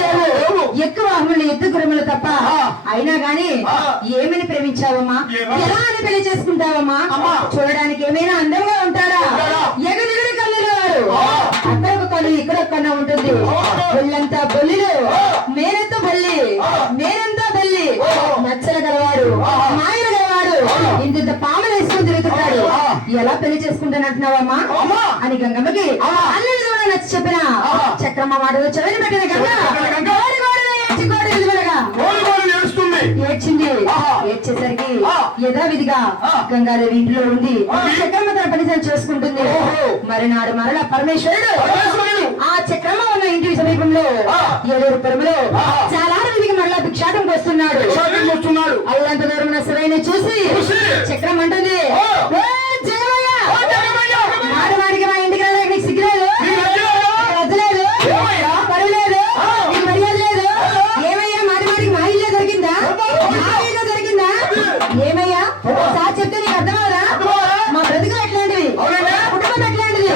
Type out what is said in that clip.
లేవు, ఎక్కువ వాహనాలు ఎత్తు గురములు తప్ప. అయినా గాని ఏమని ప్రేమించావమ్మా? ఎలా అని పెళ్లి చేసుకుంటావమ్మా? చూడడానికి ఏమైనా అందంగా ఉంటారా? ఎగదిగుడు కళ్ళు వారు, అక్కడ ఒక కళ్ళు ఇక్కడ కన్నా ఉంటుంది. ఒళ్ళంతా బొల్లిలు, మేనంతా బల్లి, మేనంతా బల్లి, నచ్చల గలవాడు, మాయలు గలవాడు, ఇంత పాములు వేసుకుని తిరుగుతాడు. ఎలా పెళ్లి చేసుకుంటానంటున్నావమ్మా అని గంగమ్మకి అల్లుడు కూడా నచ్చి చెప్పిన చక్రమ్మ మాటలు చెవిని పెట్టిన గంగ ఏడ్చింది. ఏడ్చేసరికి యథావిధిగా గంగాదేవి ఇంట్లో ఉండి చక్రమ్మ తన పని చేసుకుంటుంది. మరినాడు మరలా పరమేశ్వరుడు ఆ చక్రమ్మ ఉన్న ఇంటి సమీపంలో 7 పురములో చాలా విధిగా మరలా భిక్షాటం వస్తున్నాడు. అల్లంత దూరం సరైన చూసి చక్రం అంటుంది, వాడికి మా ఇంటికి రావడానికి సిగ్గులేదు, వద్దలేదు, పరులేదు, నీకు మర్యాద లేదు. ఏమయ్యా మాడికి మా ఇల్లే దొరికిందా? దొరికిందా? ఏమయ్యా సార్ చెప్తే నీకు అర్థమవుదా? మా బ్రతుకులు ఎట్లాంటివి, కుటుంబం ఎట్లాంటిది?